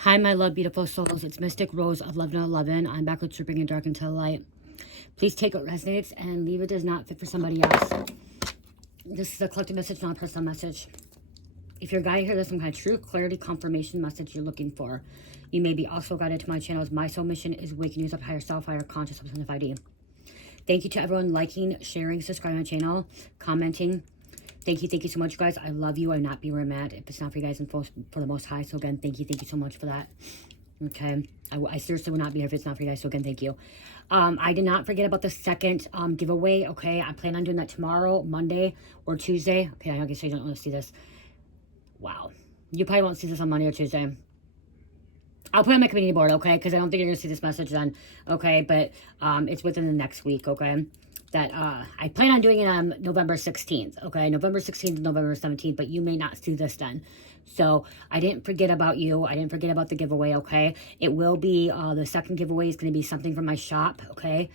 Hi, my love, beautiful souls. It's Mystic Rose of Love No 11. I'm back with Stripping and Dark into the Light. Please take what resonates and leave it does not fit for somebody else. This is a collective message, not a personal message. If you're guided here, there's some kind of true clarity, confirmation message you're looking for. You may be also guided to my channels. My soul mission is waking you up higher self, higher conscious, of ID. Thank you to everyone liking, sharing, subscribing to my channel, commenting. Thank you so much, guys. I love you. I will not be mad if it's not for you guys and for the Most High. So again, thank you so much for that. Okay, I seriously will not be here if it's not for you guys. So again, thank you. I did not forget about the second giveaway. Okay, I plan on doing that tomorrow, Monday or Tuesday. Okay, I guess you don't want to see this. Wow, you probably won't see this on Monday or Tuesday. I'll put it on my community board, okay? Because I don't think you're gonna see this message then, okay? But it's within the next week, okay? That I plan on doing it on November 16th, okay? November 16th and November 17th, but you may not see this then. So I didn't forget about you. I didn't forget about the giveaway, okay? It will be, the second giveaway is going to be something from my shop, okay?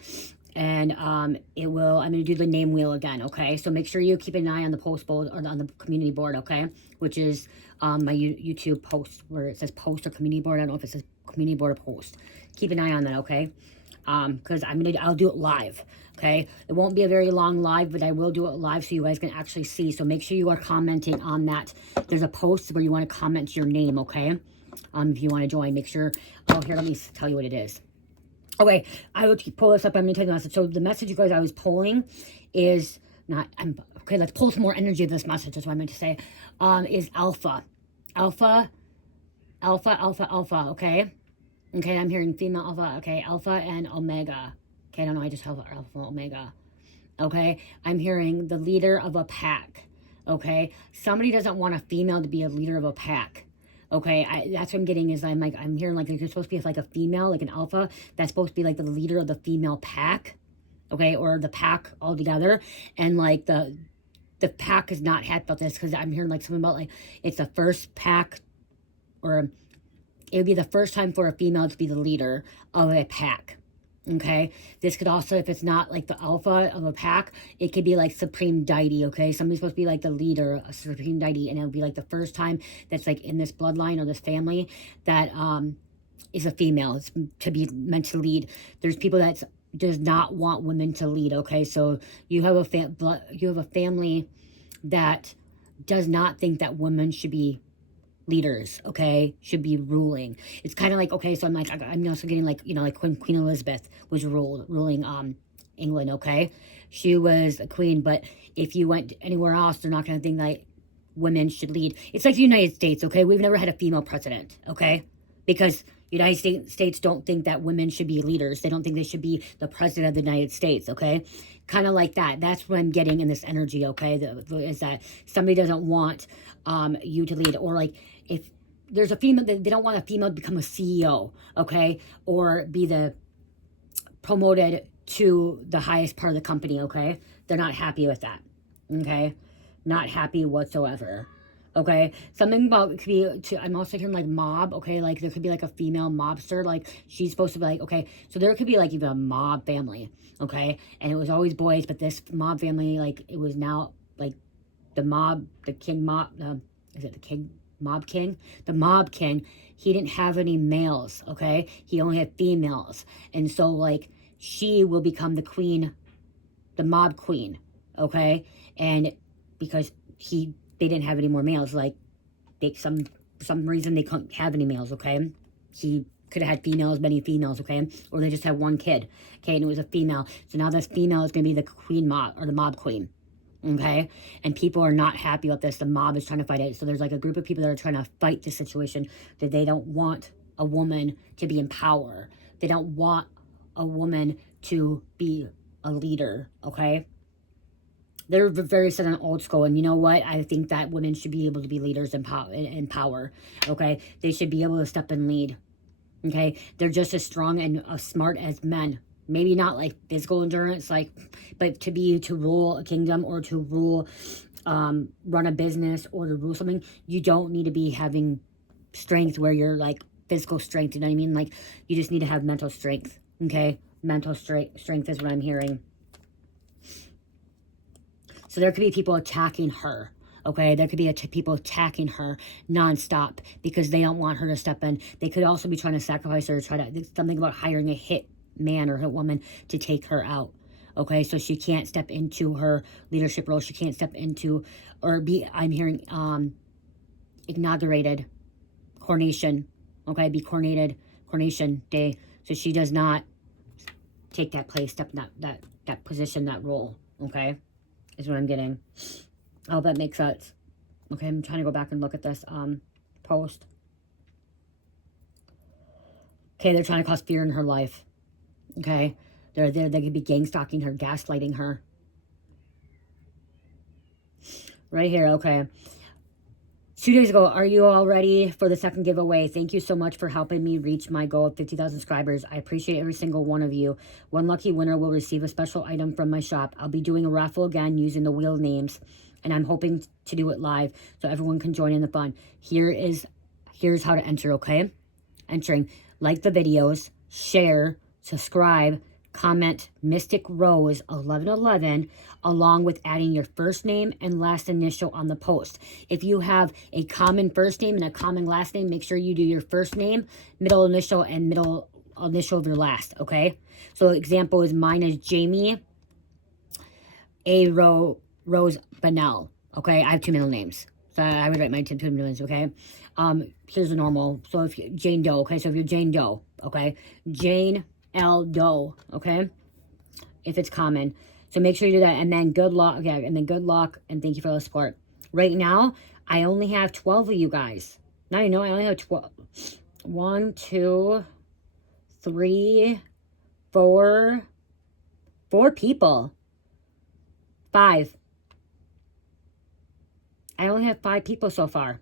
And I'm going to do the name wheel again, okay? So make sure you keep an eye on the post board or on the community board, okay? Which is my YouTube post where it says post or community board. I don't know if it says community board or post. Keep an eye on that, okay? Because I'll do it live, okay? It won't be a very long live, but I will do it live so you guys can actually see. So make sure you are commenting on that. There's a post where you want to comment your name, okay? If you want to join, make sure. Oh, here, let me tell you what it is. Okay, I will pull this up. I'm going to tell you the message. So the message, you guys, I was pulling is not. Okay, let's pull some more energy of this message. That's what I meant to say. Is alpha, alpha, alpha, alpha, alpha. Okay. Okay, I'm hearing female alpha. Okay, alpha and omega. Okay, I don't know. I just have alpha and omega. Okay, I'm hearing the leader of a pack. Okay, somebody doesn't want a female to be a leader of a pack. Okay, that's what I'm getting is I'm hearing like you're supposed to be like a female, like an alpha, that's supposed to be like the leader of the female pack. Okay, or the pack altogether. And like the pack is not happy about this because I'm hearing like something about like it's the first pack, or it would be the first time for a female to be the leader of a pack. Okay, this could also, if it's not like the alpha of a pack, it could be like supreme deity. Okay, somebody's supposed to be like the leader, a supreme deity, and it'll be like the first time that's like in this bloodline or this family that is a female. It's to be meant to lead. There's people that does not want women to lead. Okay, so you have a family that does not think that women should be leaders, okay, should be ruling. It's kind of like, okay, so I'm also getting like, you know, like when Queen Elizabeth was ruling England, okay, she was a queen, but if you went anywhere else, they're not going to think like women should lead. It's like the United States, okay, we've never had a female president, okay, because United States don't think that women should be leaders. They don't think they should be the president of the United States, okay? Kind of like that. That's what I'm getting in this energy, okay? Is that somebody doesn't want you to lead, or like if there's a female, they don't want a female to become a CEO, okay? Or be the promoted to the highest part of the company, okay? They're not happy with that, okay? Not happy whatsoever. Okay, something about, it could be, I'm also hearing like mob, okay, like there could be like a female mobster, like she's supposed to be like, okay, so there could be like even a mob family, okay, and it was always boys, but this mob family, like it was now like the mob, the king mob, is it the king, mob king? The mob king, he didn't have any males, okay, he only had females, and so like she will become the queen, the mob queen, okay, and because they didn't have any more males, like for some reason they couldn't have any males, okay? He could have had females, many females, okay? Or they just had one kid, okay? And it was a female. So now this female is going to be the queen mob, or the mob queen, okay? And people are not happy about this. The mob is trying to fight it. So there's like a group of people that are trying to fight this situation, that they don't want a woman to be in power. They don't want a woman to be a leader, okay? They're very set on old school, and you know what? I think that women should be able to be leaders in power, okay? They should be able to step and lead, okay? They're just as strong and as smart as men. Maybe not like physical endurance, like, but to rule a kingdom or to rule, run a business or to rule something, you don't need to be having strength where you're like physical strength, you know what I mean? Like, you just need to have mental strength, okay? Mental strength is what I'm hearing. So there could be people attacking her, Okay, there could be people attacking her nonstop because they don't want her to step in. They could also be trying to sacrifice her, something about hiring a hit man or hit woman to take her out. Okay, so she can't step into her leadership role. She can't step into, or be, I'm hearing, inaugurated, coronation. Okay, be coronation day. So she does not take that place, step in that position, that role. Okay, is what I'm getting. I hope that makes sense. Okay, I'm trying to go back and look at this post. Okay, they're trying to cause fear in her life. Okay, they could be gang stalking her, gaslighting her. Right here, okay. 2 days ago, are you all ready for the second giveaway? Thank you so much for helping me reach my goal of 50,000 subscribers. I appreciate every single one of you. One lucky winner will receive a special item from my shop. I'll be doing a raffle again using the wheel names, and I'm hoping to do it live so everyone can join in the fun. Here's how to enter, okay? Entering, like the videos, share, subscribe, comment Mystic Rose 1111 along with adding your first name and last initial on the post. If you have a common first name and a common last name, make sure you do your first name, middle initial, and middle initial of your last, okay? So example is mine is Jamie A. Rose Bennell, okay? I have 2 middle names. So I would write my 2 middle names, okay? Here's a normal. So if you, Jane Doe, okay? So if you're Jane Doe, okay? Jane L. Doe, okay? If it's common. So make sure you do that. And then good luck. Okay, and then good luck. And thank you for the support. Right now, I only have 12 of you guys. Now you know I only have 12. 1, 2, 3, 4. 4 people. 5. I only have 5 people so far.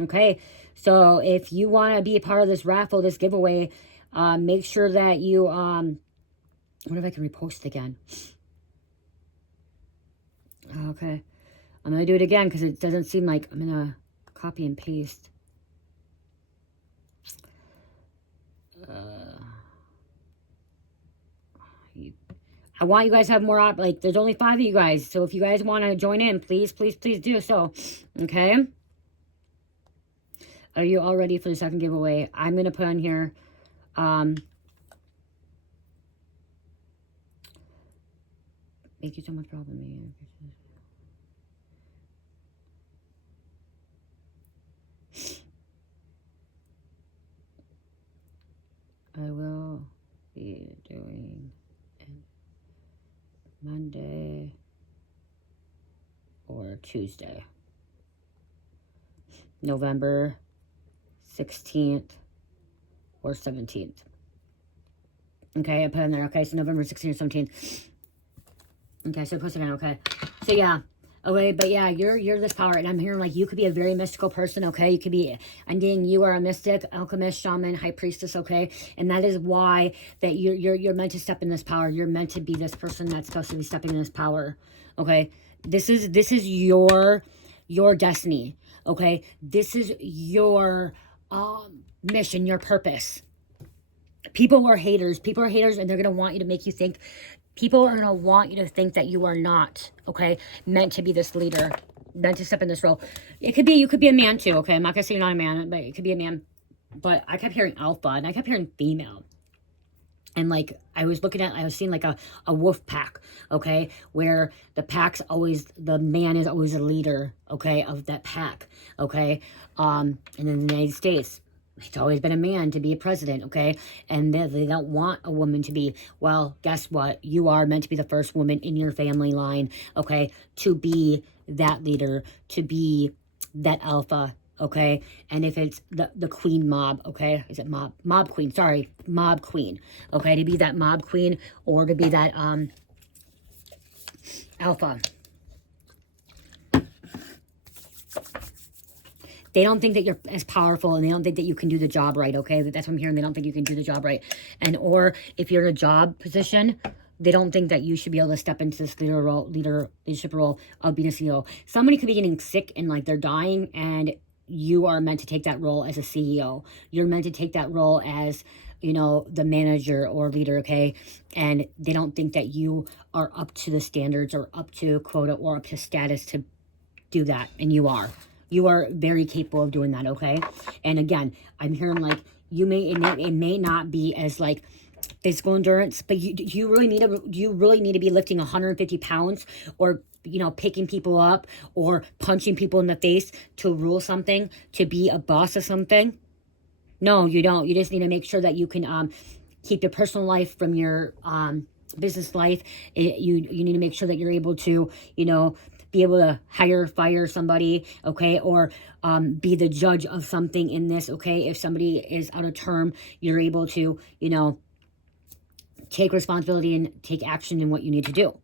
Okay, so if you want to be a part of this raffle, this giveaway, make sure that you, what if I can repost again? Okay, I'm going to do it again because it doesn't seem like I'm going to copy and paste. I want you guys to have more, like, there's only 5 of you guys. So if you guys want to join in, please, please, please do so. Okay. Are you all ready for the second giveaway? I'm going to put on here, thank you so much for helping me. I will be doing it Monday or Tuesday, November 16th or 17th. Okay, I put in there. Okay, so November 16th or 17th. Okay, so I posted it. Okay, so yeah. Okay, but yeah, you're this power, and I'm hearing like you could be a very mystical person, okay? You could be, I'm getting you are a mystic, alchemist, shaman, high priestess, okay? And that is why that you're meant to step in this power. You're meant to be this person that's supposed to be stepping in this power, okay? This is your destiny, okay? This is your mission, your purpose. People are haters, and they're gonna want you to make you think. People are going to want you to think that you are not, okay, meant to be this leader, meant to step in this role. It could be, you could be a man too, okay? I'm not going to say you're not a man, but it could be a man. But I kept hearing alpha, and I kept hearing female. And, like, I was seeing, like, a wolf pack, okay? Where the pack's always, the man is always a leader, okay, of that pack, okay? And in the United States, it's always been a man to be a president, okay? And they don't want a woman to be, well, guess what? You are meant to be the first woman in your family line, okay? To be that leader, to be that alpha, okay? And if it's the queen mob, okay? Is it mob queen? Sorry, mob queen, okay? To be that mob queen or to be that alpha. They don't think that you're as powerful, and they don't think that you can do the job right, okay? That's what I'm hearing. They don't think you can do the job right. And or if you're in a job position, they don't think that you should be able to step into this leadership role of being a CEO. Somebody could be getting sick and like they're dying, and you are meant to take that role as a CEO. You're meant to take that role as, you know, the manager or leader, okay? And they don't think that you are up to the standards or up to quota or up to status to do that, and you are. You are very capable of doing that, okay? And again, I'm hearing like it may not be as like physical endurance, but you really need to be lifting 150 pounds, or picking people up or punching people in the face to rule something, to be a boss of something. No, you don't. You just need to make sure that you can keep your personal life from your business life. You need to make sure that you're able to, be able to fire somebody, okay, or be the judge of something in this, okay? If somebody is out of term, you're able to, take responsibility and take action in what you need to do,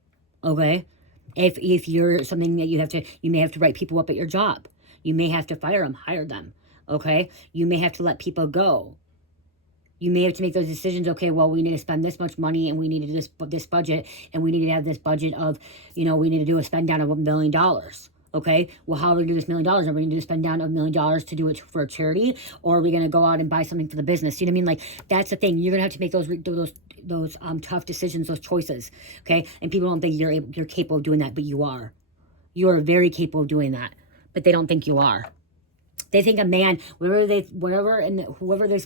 okay? If you're something that you may have to write people up at your job. You may have to fire them, hire them, okay? You may have to let people go. You may have to make those decisions. Okay, well, we need to spend this much money, and we need to do this budget, and we need to have this budget of, we need to do a spend down of $1 million. Okay, well, how are we going to do this $1 million? Are we going to do a spend down of $1 million to do it for a charity, or are we going to go out and buy something for the business? You know what I mean? Like, that's the thing. You're going to have to make those tough decisions, those choices. Okay, and people don't think you're capable of doing that, but you are. You are very capable of doing that, but they don't think you are. They think a man, whoever those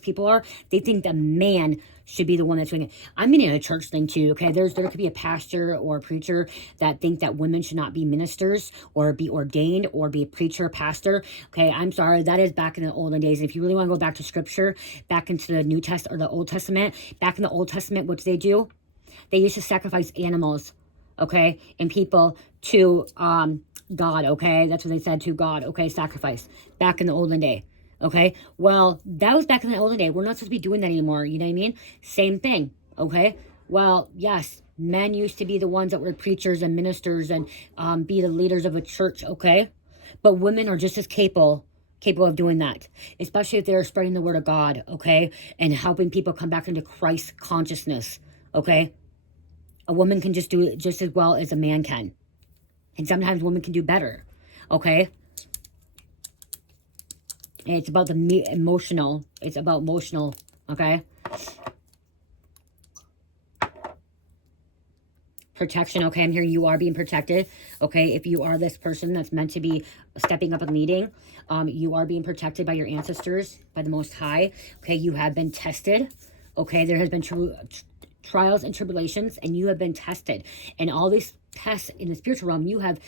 people are, they think a man should be the one that's doing it. I'm meaning a church thing too, okay? There could be a pastor or a preacher that think that women should not be ministers or be ordained or be a preacher, pastor. Okay, I'm sorry, that is back in the olden days. If you really want to go back to scripture, back into the New Testament or the Old Testament, back in the Old Testament, what do? They used to sacrifice animals, okay, and people to God, okay? That's what they said, to God, okay? Sacrifice. Back in the olden day, okay? Well, that was back in the olden day. We're not supposed to be doing that anymore, you know what I mean? Same thing, okay? Well, yes, men used to be the ones that were preachers and ministers and be the leaders of a church, okay? But women are just as capable of doing that, especially if they're spreading the word of God, okay? And helping people come back into Christ consciousness, okay? A woman can just do it just as well as a man can. And sometimes women can do better, okay? And it's about the emotional. It's about emotional, okay? Protection, okay? I'm hearing you are being protected, okay? If you are this person that's meant to be stepping up and leading, you are being protected by your ancestors, by the Most High, okay? You have been tested, okay? There has been trials and tribulations, and you have been tested. And all these tests in the spiritual realm, you have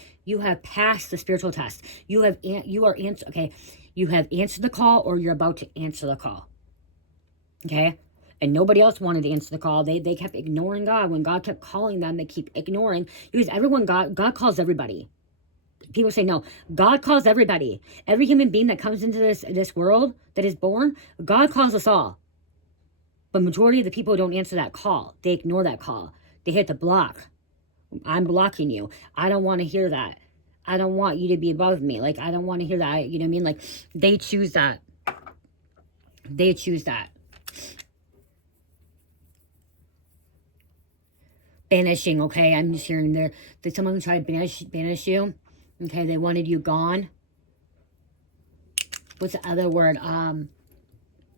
passed the spiritual test. You have answered the call, or you're about to answer the call, okay? And nobody else wanted to answer the call. They kept ignoring God. When God kept calling them, they keep ignoring, because God calls everybody. People say no, God calls everybody. Every human being that comes into this world, that is born, God calls us all. But majority of the people don't answer that call. They ignore that call. They hit the block. I'm blocking you. I don't want to hear that. I don't want you to be above me. Like, I don't want to hear that. You know what I mean? Like, they choose that. They choose that. Banishing, okay? I'm just hearing that someone tried to banish you. Okay, they wanted you gone. What's the other word?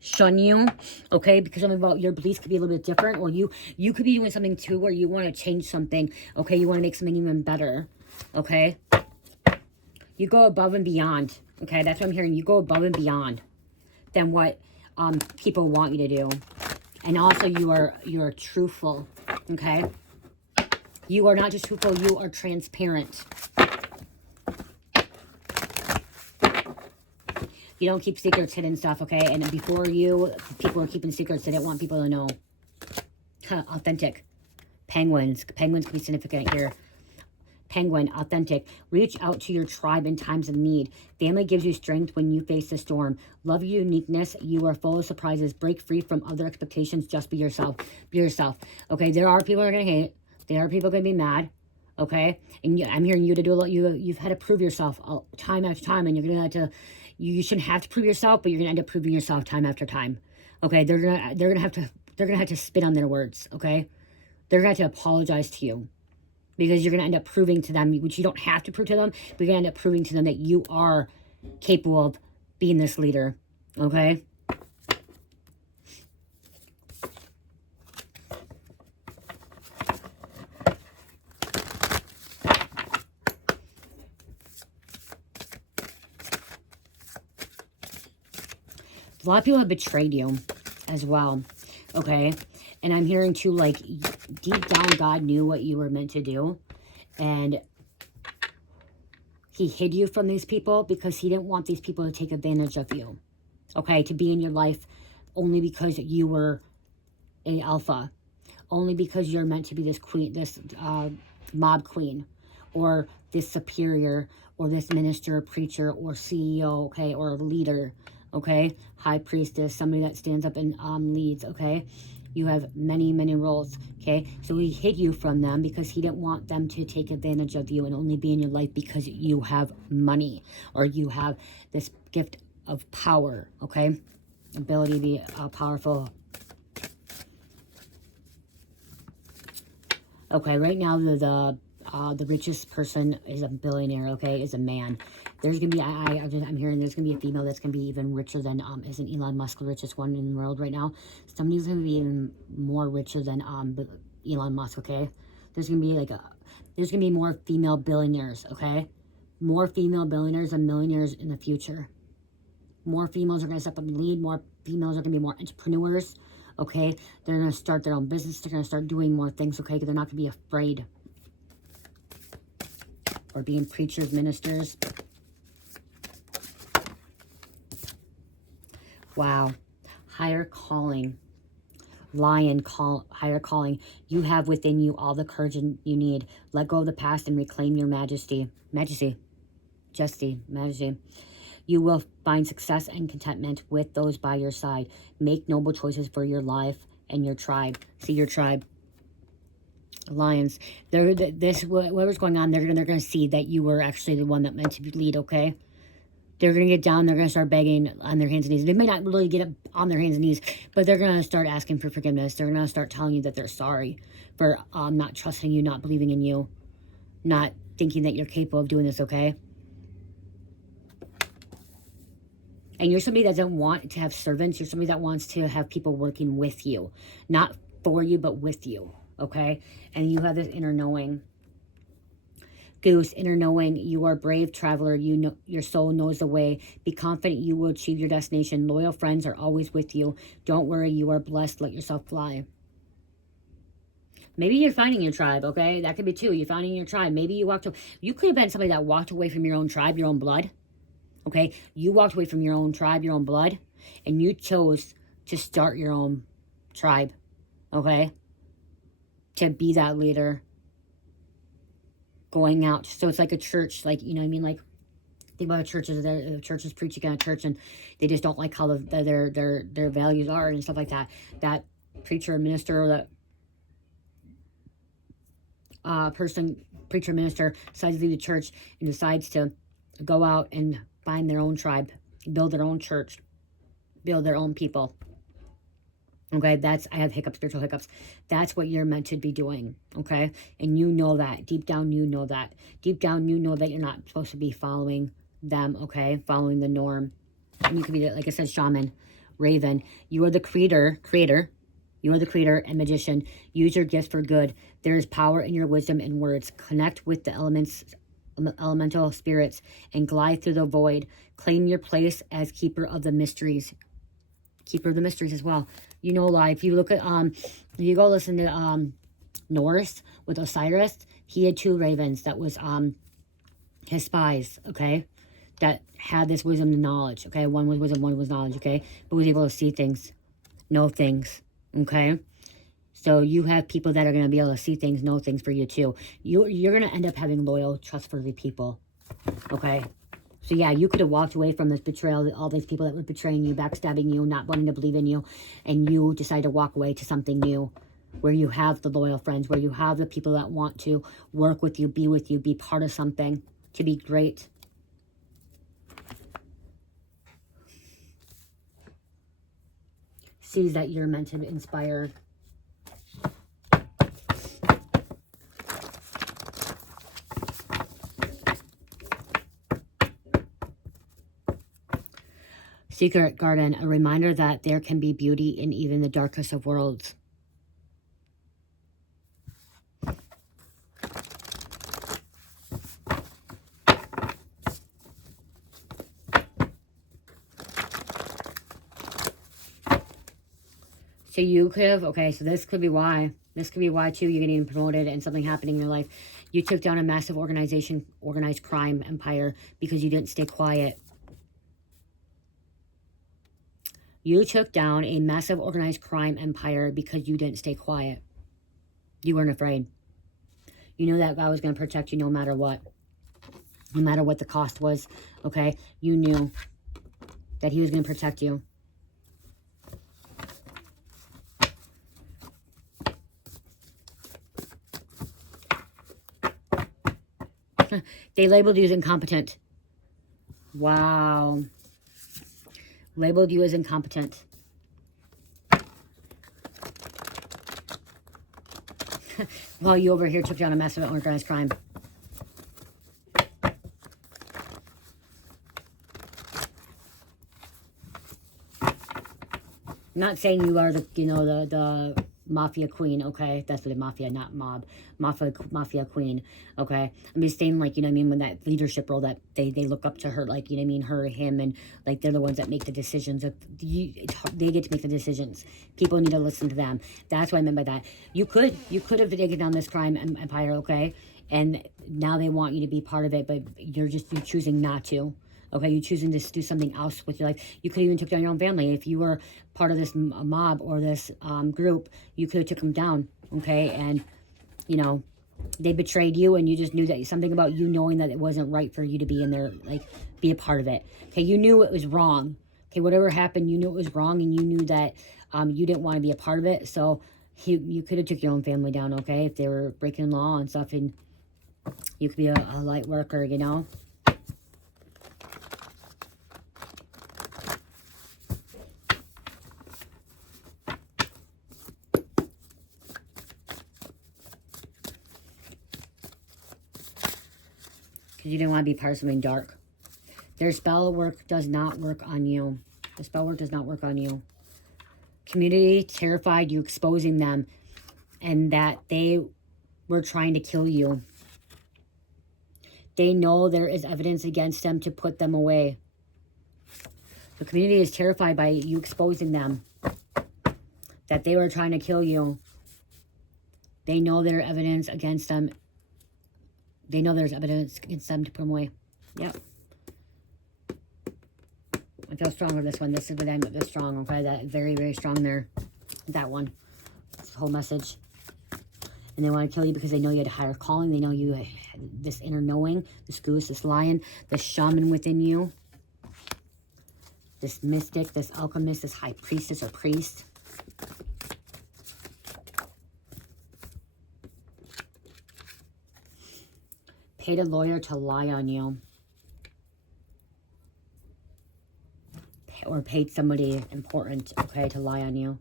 Shun you, okay? Because something about your beliefs could be a little bit different, or you could be doing something too where you want to change something, okay? You want to make something even better, okay? You go above and beyond, okay? That's what I'm hearing. You go above and beyond than what people want you to do. And also you are truthful, okay? You are not just truthful, you are transparent. You don't keep secrets, hidden stuff, okay? And before you, people are keeping secrets. They didn't want people to know. Authentic. Penguins. Penguins can be significant here. Penguin, authentic. Reach out to your tribe in times of need. Family gives you strength when you face the storm. Love your uniqueness. You are full of surprises. Break free from other expectations. Just be yourself. Be yourself. Okay, there are people that are going to hate. There are people going to be mad. Okay? And I'm hearing you to do a lot. You've had to prove yourself time after time. And you're going to have to... You shouldn't have to prove yourself, but you're gonna end up proving yourself time after time. Okay, they're gonna have to spit on their words. Okay, they're gonna have to apologize to you, because you're gonna end up proving to them, which you don't have to prove to them, but you're gonna end up proving to them that you are capable of being this leader. Okay. A lot of people have betrayed you as well, okay? And I'm hearing too, like, deep down, God knew what you were meant to do. And he hid you from these people because he didn't want these people to take advantage of you, okay? To be in your life only because you were an alpha. Only because you're meant to be this queen, this mob queen. Or this superior, or this minister, preacher, or CEO, okay? Or leader, okay? High priestess, somebody that stands up and leads, okay? You have many, many roles, okay? So he hid you from them because he didn't want them to take advantage of you and only be in your life because you have money or you have this gift of power, okay? Ability to be powerful. Okay, right now the richest person is a billionaire, okay, is a man. There's going to be, I'm hearing there's going to be a female that's going to be even richer than, isn't Elon Musk the richest one in the world right now? Somebody's going to be even more richer than Elon Musk, okay? There's going to be there's going to be more female billionaires, okay? More female billionaires and millionaires in the future. More females are going to step up and lead. More females are going to be more entrepreneurs, okay? They're going to start their own business. They're going to start doing more things, okay? Because they're not going to be afraid. Or being preachers, ministers. Wow. Higher calling. Higher calling. You have within you all the courage you need. Let go of the past and reclaim your majesty. Majesty. You will find success and contentment with those by your side. Make noble choices for your life and your tribe. See your tribe. Lions. Whatever's going on, they're gonna see that you were actually the one that meant to lead, okay? They're gonna get down, they're gonna start begging on their hands and knees. They may not really get up on their hands and knees, but they're gonna start asking for forgiveness. They're gonna start telling you that they're sorry for not trusting you, not believing in you, not thinking that you're capable of doing this, okay? And you're somebody that doesn't want to have servants. You're somebody that wants to have people working with you. Not for you, but with you. Okay? And you have this inner knowing. Goose, inner knowing. You are a brave traveler. You know your soul knows the way. Be confident you will achieve your destination. Loyal friends are always with you. Don't worry, you are blessed. Let yourself fly. Maybe you're finding your tribe, okay? That could be too. You're finding your tribe. Maybe you could have been somebody that walked away from your own tribe, your own blood. Okay, you walked away from your own tribe, your own blood, and you chose to start your own tribe, okay? To be that leader, going out. So it's like a church, like, you know what I mean? Like, think about churches, the churches preaching at a church, and they just don't like how their values are and stuff like that. That preacher, minister, or that preacher, minister decides to leave the church and decides to go out and find their own tribe, build their own church, build their own people. Okay, I have hiccups, spiritual hiccups. That's what you're meant to be doing, okay? And you know that. Deep down, you know that. Deep down, you know that you're not supposed to be following them, okay? Following the norm. And you could be, like I said, shaman, raven. You are the creator. You are the creator and magician. Use your gifts for good. There is power in your wisdom and words. Connect with the elemental spirits and glide through the void. Claim your place as keeper of the mysteries. Keeper of the mysteries as well. You know, like, if you look at, if you go listen to Norse with Osiris, he had 2 ravens that was his spies, okay? That had this wisdom and knowledge, okay? One was wisdom, one was knowledge, okay? But was able to see things, know things, okay? So you have people that are going to be able to see things, know things for you too. You're going to end up having loyal, trustworthy people. Okay? So yeah, you could have walked away from this betrayal, all these people that were betraying you, backstabbing you, not wanting to believe in you, and you decide to walk away to something new, where you have the loyal friends, where you have the people that want to work with you, be part of something, to be great. Sees that you're meant to inspire. Secret Garden, a reminder that there can be beauty in even the darkest of worlds. So you could have, okay, so this could be why. This could be why, too, you're getting promoted and something happening in your life. You took down a massive organized crime empire because you didn't stay quiet. You took down a massive organized crime empire because you didn't stay quiet. You weren't afraid. You knew that God was going to protect you no matter what. No matter what the cost was, okay? You knew that he was going to protect you. They labeled you as incompetent. Wow. Labeled you as incompetent. While you over here took down a massive organized crime. I'm not saying you are the, you know, the mafia queen, okay? That's what a mafia, not mob. Mafia queen, okay? I'm just saying, like, you know what I mean, when that leadership role that they look up to her, like, you know what I mean, her, him, and, like, they're the ones that make the decisions. They get to make the decisions. People need to listen to them. That's what I meant by that. You could have taken down this crime empire, okay? And now they want you to be part of it, but you're choosing not to. Okay, you're choosing to do something else with your life. You could even took down your own family. If you were part of this mob or this group, you could have took them down, okay? And, you know, they betrayed you, and you just knew that something about you knowing that it wasn't right for you to be in there, like, be a part of it. Okay, you knew it was wrong. Okay, whatever happened, you knew it was wrong, and you knew that you didn't want to be a part of it. So you could have took your own family down, okay, if they were breaking law and stuff, and you could be a light worker, you know? Because you didn't want to be part of something dark. Their spell work does not work on you. The spell work does not work on you. Community terrified you exposing them, and that they were trying to kill you. They know there is evidence against them to put them away. The community is terrified by you exposing them, that they were trying to kill you. They know there's evidence against them. They know there's evidence against them to put them away. Yep. I feel strong with this one. This is what I'm this strong, okay? That very, very strong there. That one. This whole message. And they want to kill you because they know you had a higher calling. They know you had this inner knowing, this goose, this lion, this shaman within you. This mystic, this alchemist, this high priestess or priest. Paid a lawyer to lie on you. Or paid somebody important, okay, to lie on you.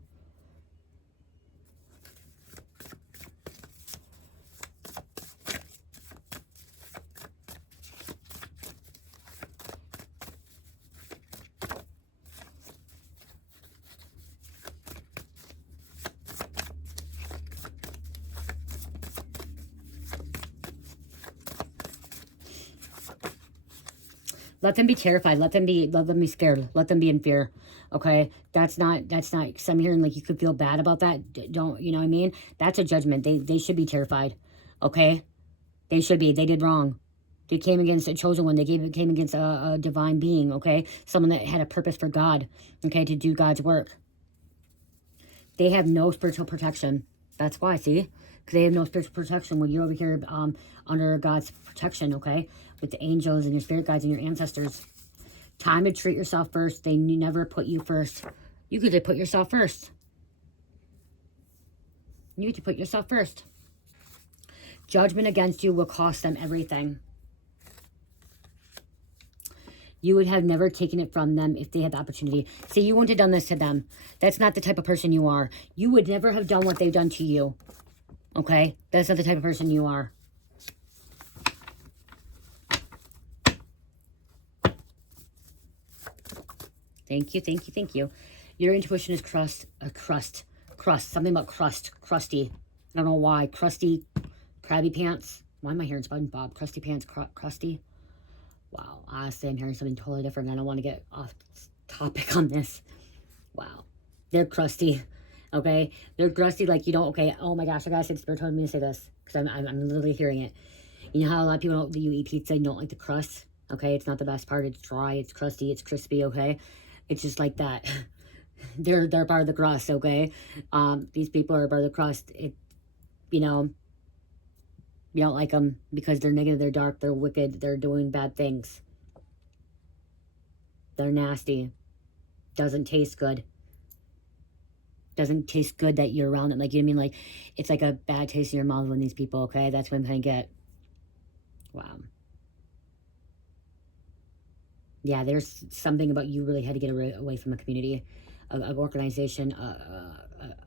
Let them be terrified. Let them be scared. Let them be in fear. Okay? That's not, because I'm hearing like you could feel bad about that. Don't, you know what I mean? That's a judgment. They should be terrified. Okay? They should be. They did wrong. They came against a chosen one. They came against a divine being, okay? Someone that had a purpose for God, okay, to do God's work. They have no spiritual protection. That's why, see? Because they have no spiritual protection when you're over here under God's protection, okay? With the angels and your spirit guides and your ancestors. Time to treat yourself first. They never put you first. You get to put yourself first. You get to put yourself first. Judgment against you will cost them everything. You would have never taken it from them if they had the opportunity. See, you wouldn't have done this to them. That's not the type of person you are. You would never have done what they've done to you. Okay? That's not the type of person you are. Thank you, thank you, thank you. Your intuition is crust. Something about crust. Crusty. I don't know why. Crusty, crabby pants. Why am I hearing SpongeBob? Crusty pants, crusty. Wow, honestly, I'm hearing something totally different. I don't want to get off topic on this. Wow, they're crusty. Okay? They're crusty like you don't, okay, oh my gosh, I gotta say, the Spirit told me to say this, because I'm literally hearing it. You know how a lot of people don't, you eat pizza and don't like the crust? Okay, it's not the best part. It's dry, it's crusty, it's crispy, okay? It's just like that. They're part of the crust, okay? These people are part of the crust. You know, you don't like them because they're negative, they're dark, they're wicked, they're doing bad things. They're nasty. Doesn't taste good. Doesn't taste good that you're around them. Like, you know what I mean? Like, it's like a bad taste in your mouth when these people, okay? That's what I'm going to get. Wow. Yeah, there's something about you really had to get away from a community, an organization,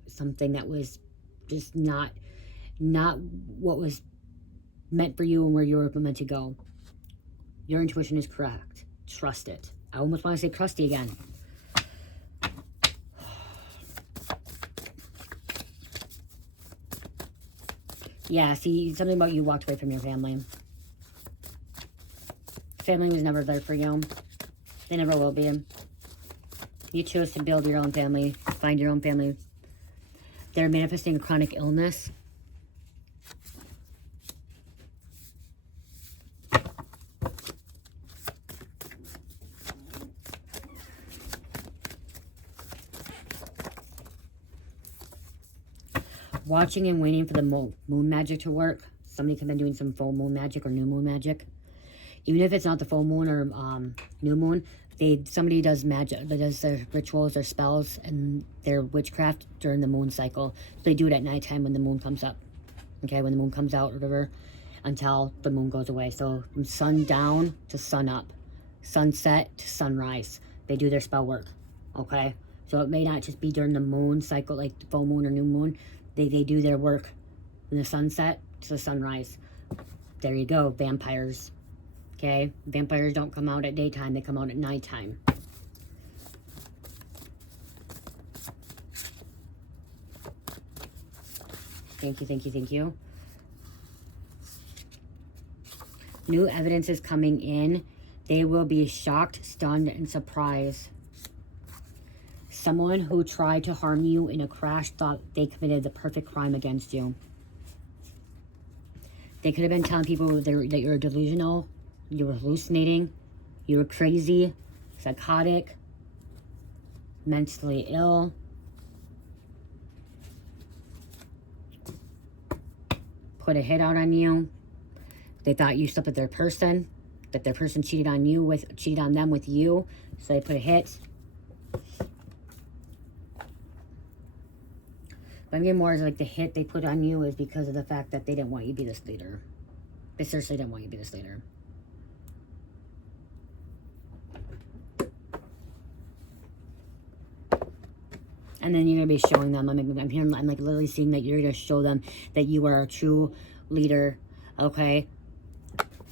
something that was just not what was meant for you and where you were meant to go. Your intuition is correct. Trust it. I almost want to say crusty again. Yeah, see, something about you walked away from your family. Family was never there for you. They never will be. You chose to build your own family, find your own family. They're manifesting a chronic illness. Watching and waiting for the moon magic to work. Somebody could have been doing some full moon magic or new moon magic. Even if it's not the full moon or new moon, somebody does magic, that does their rituals, their spells, and their witchcraft during the moon cycle. So they do it at nighttime when the moon comes up. Okay, when the moon comes out or whatever, until the moon goes away. So from sundown to sun up, sunset to sunrise, they do their spell work. Okay, so it may not just be during the moon cycle, like the full moon or new moon. They do their work from the sunset to the sunrise. There you go, vampires. Okay, vampires don't come out at daytime, they come out at nighttime. Thank you, thank you, thank you. New evidence is coming in. They will be shocked, stunned, and surprised. Someone who tried to harm you in a crash thought they committed the perfect crime against you. They could have been telling people that you're delusional, you were hallucinating, you were crazy, psychotic, mentally ill. Put a hit out on you. They thought you slept with their person, that their person cheated on them with you, so they put a hit. But I'm getting more as like the hit they put on you is because of the fact that they didn't want you to be this leader. They seriously didn't want you to be this leader. And then you're going to be showing them, I'm like literally seeing that you're going to show them that you are a true leader, okay?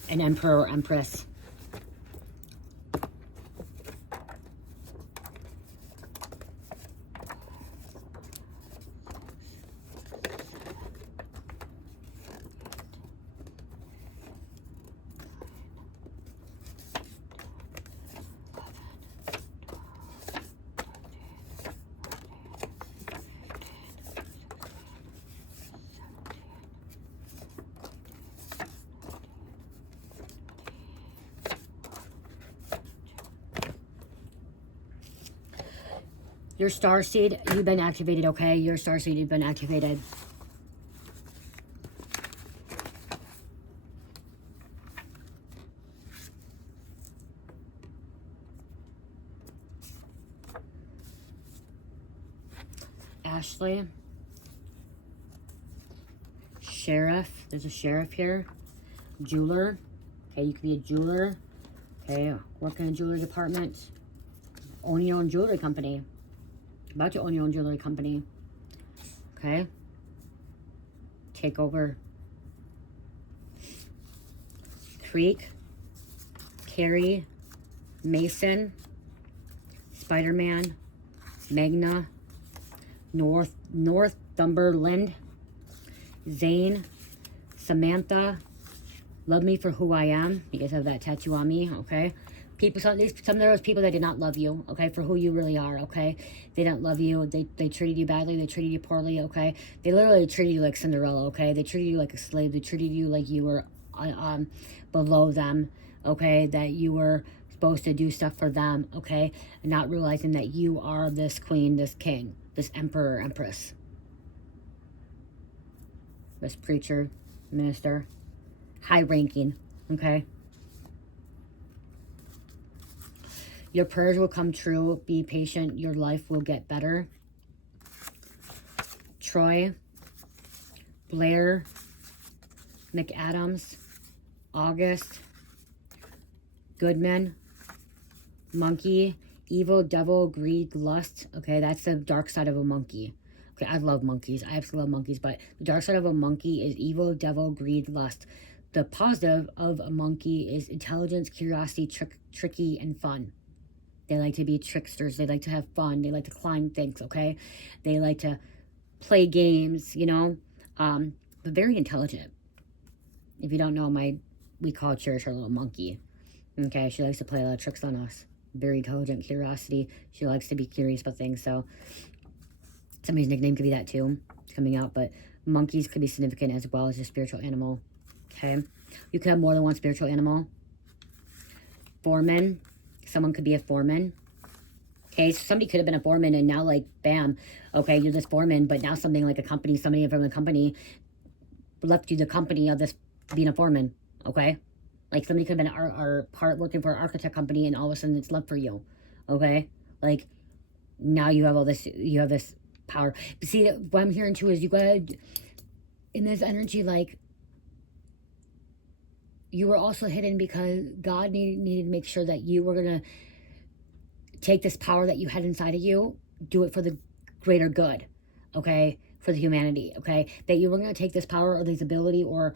An emperor or empress. Your Starseed, you've been activated, okay? Your Starseed, you've been activated. Ashley. Sheriff. There's a sheriff here. Jeweler. Okay, you could be a jeweler. Okay, work in a jewelry department. Own your own jewelry company. About to own your own jewelry company. Okay? Take over. Creek. Carrie. Mason. Spider-Man. Magna. Northumberland. Zane. Samantha. Love me for who I am. You guys have that tattoo on me, okay? People, some of those people that did not love you, okay, for who you really are, okay? They didn't love you. They treated you badly. They treated you poorly, okay? They literally treated you like Cinderella, okay? They treated you like a slave. They treated you like you were below them, okay? That you were supposed to do stuff for them, okay? And not realizing that you are this queen, this king, this emperor, empress, this preacher, minister, high ranking, okay? Your prayers will come true. Be patient. Your life will get better. Troy, Blair, McAdams, August, Goodman, Monkey, Evil, Devil, Greed, Lust. Okay, that's the dark side of a monkey. Okay, I love monkeys. I absolutely love monkeys. But the dark side of a monkey is evil, devil, greed, lust. The positive of a monkey is intelligence, curiosity, tricky, and fun. They like to be tricksters. They like to have fun. They like to climb things, okay? They like to play games, you know? But very intelligent. If you don't know, we call Cherish our little monkey. Okay, she likes to play a lot of tricks on us. Very intelligent, curiosity. She likes to be curious about things, so somebody's nickname could be that too. It's coming out, but monkeys could be significant as well as a spiritual animal. Okay? You could have more than one spiritual animal. Foreman. Someone could be a foreman. Okay, so somebody could have been a foreman and now, like, bam, okay, you're this foreman, but now something like a company, somebody from the company left you the company of this being a foreman, okay? Like, somebody could have been working for an architect company and all of a sudden it's left for you, okay? Like, now you have all this, you have this power. But see, what I'm hearing too is you gotta, in this energy, like, you were also hidden because God needed to make sure that you were going to take this power that you had inside of you, do it for the greater good, okay, for the humanity, okay, that you were going to take this power or this ability or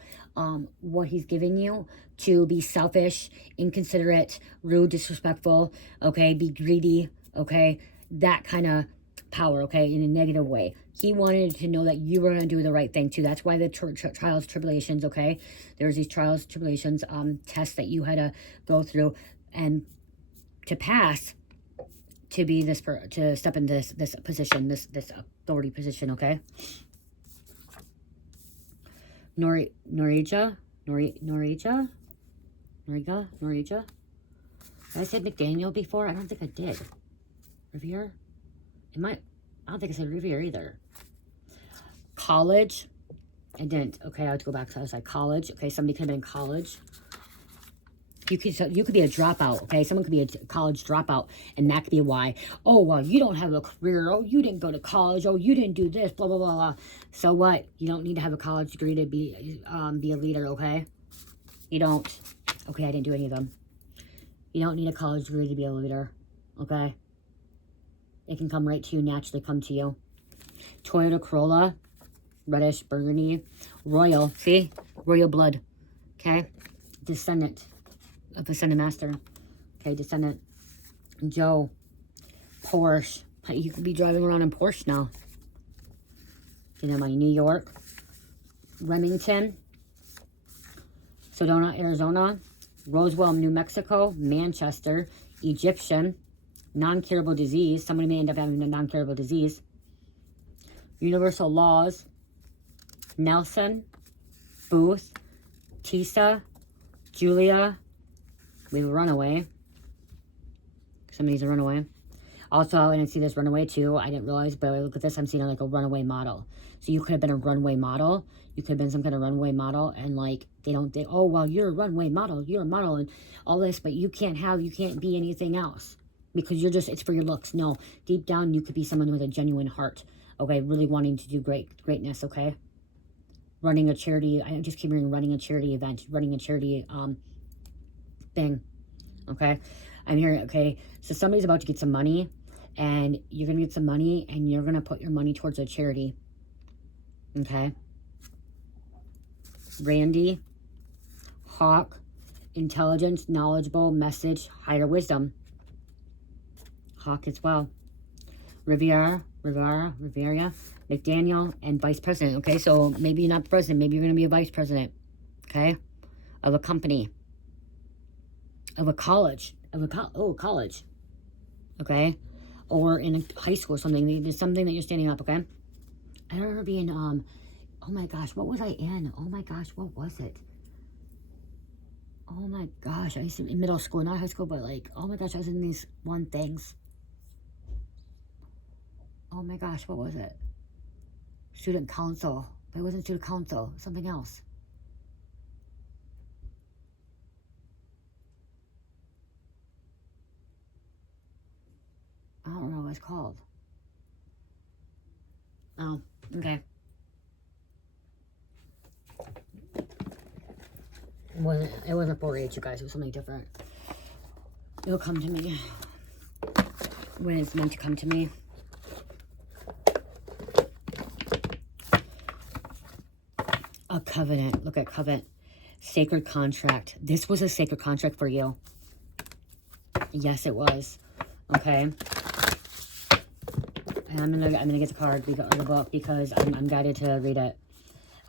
what he's giving you to be selfish, inconsiderate, rude, disrespectful, okay, be greedy, okay, that kind of power, okay, in a negative way. He wanted to know that you were going to do the right thing too. That's why the trials, tribulations, okay? There's these trials, tribulations, tests that you had to go through and to pass to be this, to step in this position, this authority position, okay? Norija? Did I say McDaniel before? I don't think I did. Riviere? I don't think I said Riviere either. College. I didn't. Okay, I have to go back to the other side. College. Okay, somebody could have been in college. You could be a dropout, okay? Someone could be a college dropout, and that could be why. Oh, well, you don't have a career. Oh, you didn't go to college. Oh, you didn't do this, blah, blah, blah, blah. So what? You don't need to have a college degree to be a leader, okay? You don't. Okay, I didn't do any of them. You don't need a college degree to be a leader, okay? It can come right to you, naturally come to you. Toyota Corolla, reddish, burgundy, royal, see? Royal blood, okay? Descendant of Ascended Master, okay? Descendant. Joe, Porsche. You could be driving around in Porsche now. You know, my New York. Remington, Sedona, Arizona. Roswell, New Mexico. Manchester, Egyptian. Non-curable disease. Somebody may end up having a non-curable disease. Universal laws. Nelson. Booth. Tisa. Julia. We have a runaway. Somebody's a runaway. Also, I didn't see this runaway too. I didn't realize, but I look at this, I'm seeing like a runaway model. So you could have been a runway model. You could have been some kind of runway model, and like oh well, you're a runway model, you're a model, and all this, but you can't be anything else because it's for your looks. No, deep down, you could be someone with a genuine heart. Okay, really wanting to do greatness. Okay, running a charity. I just keep hearing running a charity event, running a charity thing. Okay, I'm hearing. Okay, so somebody's about to get some money. And you're going to get some money, and you're going to put your money towards a charity. Okay? Randy, Hawk, intelligence, knowledgeable, message, higher wisdom. Hawk as well. Riviera, McDaniel, and vice president. Okay, so maybe you're not the president. Maybe you're going to be a vice president. Okay? Of a company. Of a college. of a college, okay? Or in a high school or something. There's something that you're standing up, okay? I remember being, oh my gosh, what was I in? Oh my gosh, what was it? Oh my gosh, I used to, in middle school, not high school, but like, oh my gosh, I was in these one things. Oh my gosh, what was it? Student council. But it wasn't student council, something else. I don't know what it's called. Oh, okay. It wasn't 4-H, you guys. It was something different. It'll come to me when it's meant to come to me. A covenant. Look at covenant. Sacred contract. This was a sacred contract for you. Yes, it was. Okay. And I'm gonna get the card or the book because I'm guided to read it.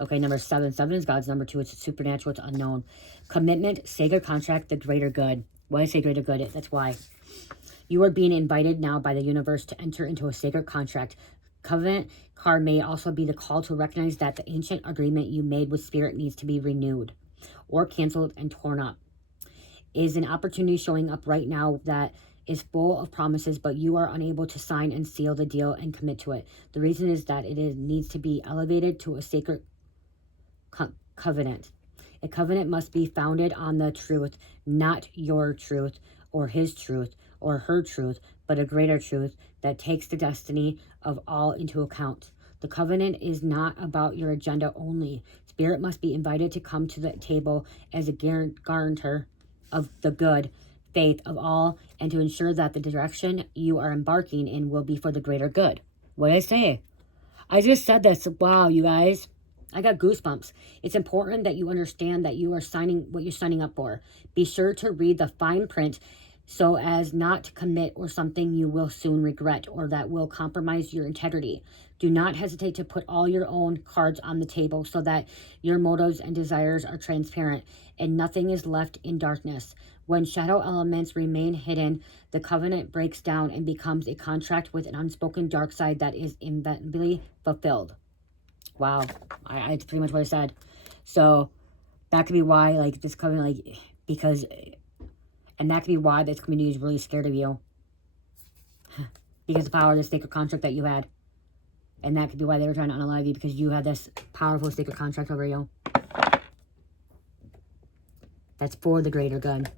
Okay, number 7. 7 is God's number 2. It's supernatural. It's unknown. Commitment, sacred contract, the greater good. What is the greater good? That's why. You are being invited now by the universe to enter into a sacred contract. Covenant card may also be the call to recognize that the ancient agreement you made with spirit needs to be renewed or canceled and torn up. Is an opportunity showing up right now that is full of promises, but you are unable to sign and seal the deal and commit to it. The reason is that needs to be elevated to a sacred covenant. A covenant must be founded on the truth, not your truth or his truth or her truth, but a greater truth that takes the destiny of all into account. The covenant is not about your agenda only. Spirit must be invited to come to the table as a guarantor of the good faith of all and to ensure that the direction you are embarking in will be for the greater good. What did I say? I just said this. Wow, you guys. I got goosebumps. It's important that you understand that you are signing what you're signing up for. Be sure to read the fine print so as not to commit or something you will soon regret or that will compromise your integrity. Do not hesitate to put all your own cards on the table so that your motives and desires are transparent and nothing is left in darkness. When shadow elements remain hidden, the covenant breaks down and becomes a contract with an unspoken dark side that is inevitably fulfilled. Wow, it's pretty much what I said. So that could be why, like, this covenant, like, because, and that could be why this community is really scared of you. Because of the power of the sacred contract that you had. And that could be why they were trying to unalive you, because you had this powerful sacred contract over you. That's for the greater good.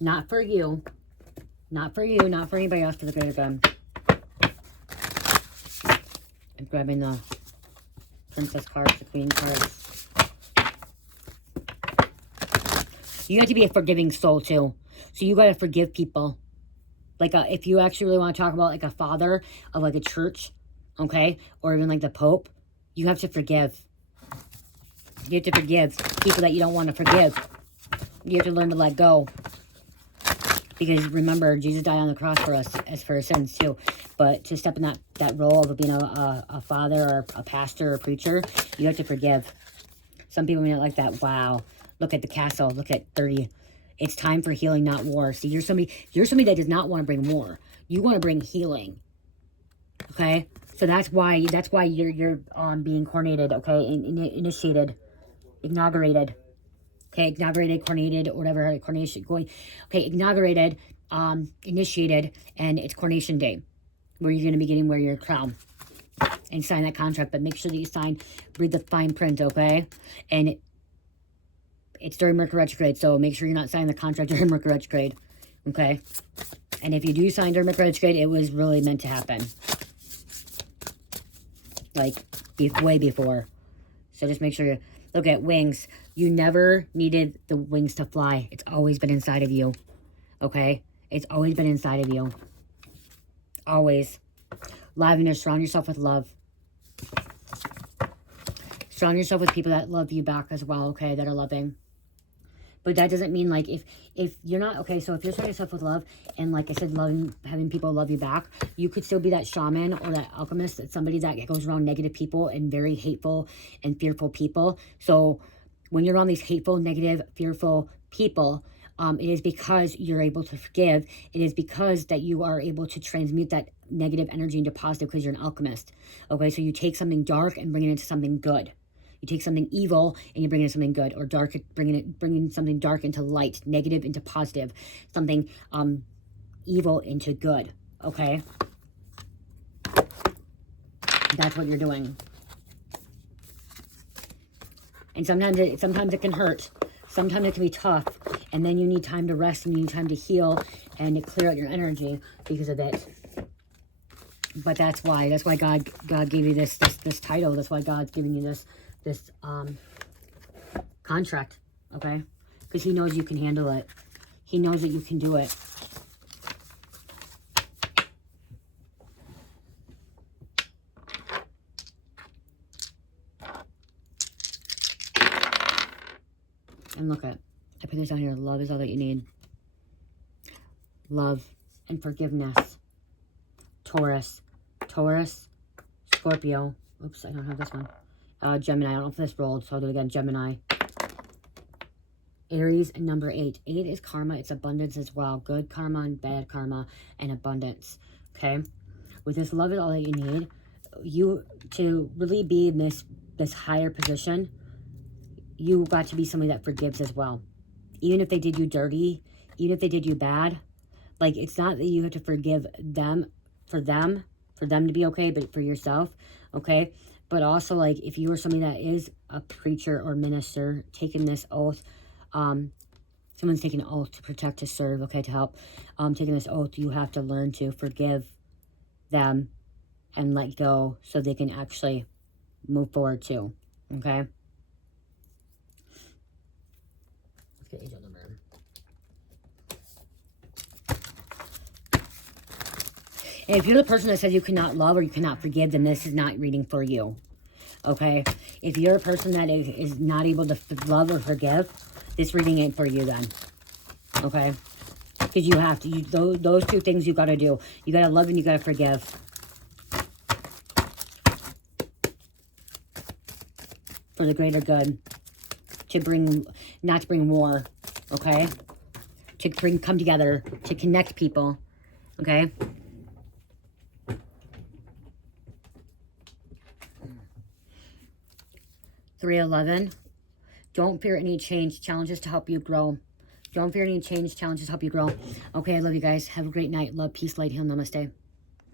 Not for you. Not for you, not for anybody else, for the greater good. I'm grabbing the princess cards, the queen cards. You have to be a forgiving soul, too. So you got to forgive people. Like, if you actually really want to talk about, like, a father of, like, a church, okay? Or even, like, the Pope, you have to forgive. You have to forgive people that you don't want to forgive. You have to learn to let go. Because remember, Jesus died on the cross for us, as for our sins too. But to step in that role of being a father or a pastor or a preacher, you have to forgive. Some people may not like that. Wow, look at the castle. Look at 30. It's time for healing, not war. See, you're somebody that does not want to bring war. You want to bring healing. Okay, so that's why you're being coronated. Okay, initiated, inaugurated. Okay, inaugurated, coronated, or whatever, coronation, going. Okay, inaugurated, initiated, and it's coronation day, where you're going to be getting wear your crown and sign that contract. But make sure that you read the fine print, okay? And it's during Mercury retrograde, so make sure you're not signing the contract during Mercury retrograde, okay? And if you do sign during Mercury retrograde, it was really meant to happen. Like, way before. So just make sure you look at wings. You never needed the wings to fly. It's always been inside of you. Okay? It's always been inside of you. Always. Lavender, surround yourself with love. Surround yourself with people that love you back as well, okay? That are loving. But that doesn't mean, like, if you're not, okay, so if you're surrounding yourself with love, and like I said, having people love you back, you could still be that shaman or that alchemist, that's somebody that goes around negative people and very hateful and fearful people. So when you're around these hateful, negative, fearful people, it is because you're able to forgive. It is because that you are able to transmute that negative energy into positive, because you're an alchemist. Okay, so you take something dark and bring it into something good. You take something evil and you bring it into something good, or dark, bringing something dark into light, negative into positive, something evil into good. Okay, that's what you're doing. And sometimes it can hurt. Sometimes it can be tough. And then you need time to rest, and you need time to heal and to clear out your energy because of it. But that's why God gave you this title. That's why God's giving you this contract, okay? Because he knows you can handle it. He knows that you can do it. And look at, I put this down here. Love is all that you need. Love and forgiveness. Taurus, Scorpio. Oops, I don't have this one. Gemini. I don't know if this rolled, so I'll do it again. Gemini. Aries and number 8. 8 is karma. It's abundance as well. Good karma and bad karma and abundance. Okay? With this love is all that you need. You, to really be in this higher position, you got to be somebody that forgives as well. Even if they did you dirty, even if they did you bad, like, it's not that you have to forgive them for them to be okay, but for yourself, okay? But also, like, if you are somebody that is a preacher or minister, taking this oath, someone's taking an oath to protect, to serve, okay, to help, taking this oath, you have to learn to forgive them and let go so they can actually move forward too, okay? Let's get angel number. And if you're the person that says you cannot love or you cannot forgive, then this is not reading for you, okay? If you're a person that is not able to love or forgive, this reading ain't for you then, okay? Because you have to, those two things you got to do. You got to love and you got to forgive. For the greater good. To bring, not to bring war, okay? To come together, to connect people, okay? $311. Don't fear any change. Challenges to help you grow. Don't fear any change. Challenges to help you grow. Okay, I love you guys. Have a great night. Love, peace, light, heal. Namaste.